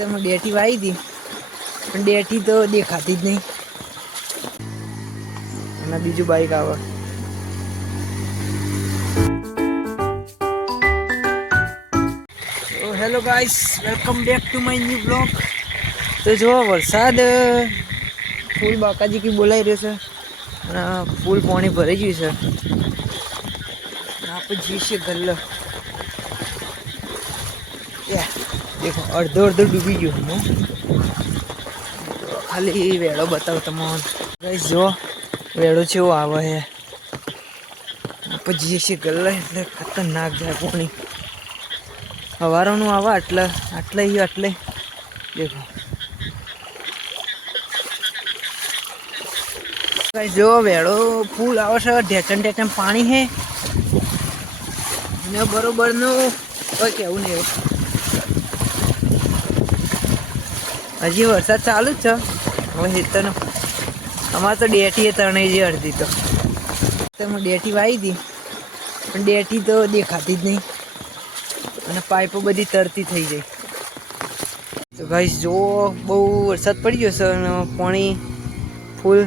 તમે ડેટી વાવી હતી પણ ડેટી તો દેખાતી જ નહીં અને બીજું બાઈક આવે. તો hello guys, welcome back to my new blog. તો જો વરસાદ ફૂલ બાકાજી કી બોલાઈ રહ્યો છે અને ફૂલ પાણી ભરાઈ ગયું છે. આપણે જઈએ છીએ ગલ્લો. દેખો અડધો ડૂબી ગયો હું. ખાલી વેળો બતાવો તમને ગાઈસ. જો વેળો જેવો આવે છે. આપણે જઈએ છીએ ગલ્લા એટલે ખતરનાક જાય પાણી. સવારનું આવે આટલે દેખો ગાઈસ. જો વેળો ફૂલ આવે છે, ઢેચણ પાણી છે ને બરોબર નું કોઈ કેવું નહીં. હજી વરસાદ ચાલુ જ છે. હવે હેતરનો અમારે તો ડેટી તરણાઈ જે અડધી તો તમે ડેટી વાવી હતી પણ ડેટી તો દેખાતી જ નહીં અને પાઇપો બધી તરતી થઈ જાય. તો ગાઈસ જો બહુ વરસાદ પડી ગયો છે અને પાણી ફૂલ.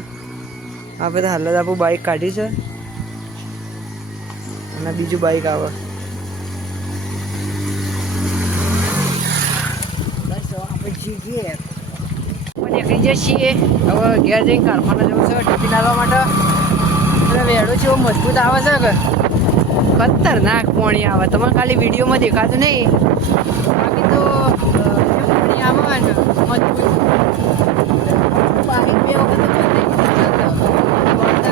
આ બધા હાલત આપણું બાઇક કાઢી છે અને બીજું બાઇક આવે. નીકળી જઈએ છીએ હવે ઘેર જઈને કારખાના જવું છે ટિફિન આવવા માટે. એટલે વેડો છે એવો મજબૂત આવે છે કે ખતરનાક પાણી આવે. તમારે ખાલી વિડીયોમાં દેખાતું નહીં, બાકી તો પાણી આવે ને મજબૂત. બાકી બે વખત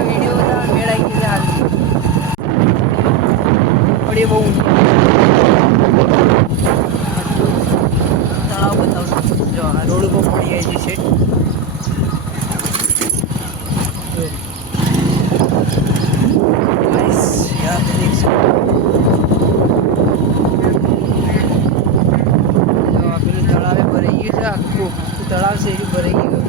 વિડીયો મેળાઈ ગયા પડે બહુ તળાવ બતાવશું. જો આ રોડ ઉપર પાણી આવી જશે. પેલું તળાવે ભરાઈ ગયું છે. આખું તળાવ છે એ ભરાઈ ગયું.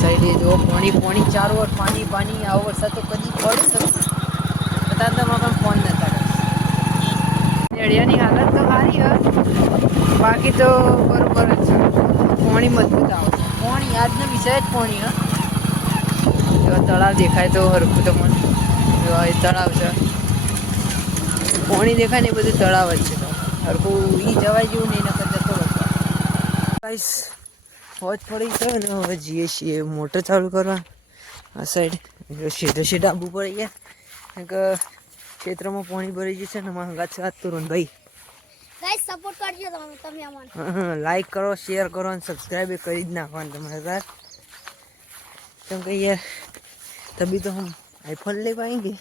સાઈડે જો પાણી ચારો વાર પાણી. આવો વરસાદ તો કદી પડે છે બતાવવામાં પણ ફોન નતા. એડિયાની હાલત તો સારી હોય, બાકી તો બરોબર જ છે. પાણી મજબૂત આવે છે. પાણી આજનો વિષય જ પાણી. તળાવ દેખાય તો હરખું તો મને એ તળાવ છે. પાણી દેખાય ને એ બધું તળાવ જ છે. તો હરખું ઈ જવાય જેવું નહીં નકર જતો ગાઈસ. હોજ પડી છે ને હવે જઈએ છીએ મોટર ચાલુ કરવા. આ સાઈડ સીધે ડાબુ પડી ગયા કારણ કે ખેતરમાં પાણી ભરાઈ જશે ને અમારા ગાછ વાત તો ભાઈ. ગાઈસ સપોર્ટ કરજો તમે અમને. લાઈક કરો, શેર કરો અને સબસ્ક્રાइब કરી જ નાખવાનું તમારે સાથ. કેમ કે યાર तभी तो हम आईफोन ले पाएंगे.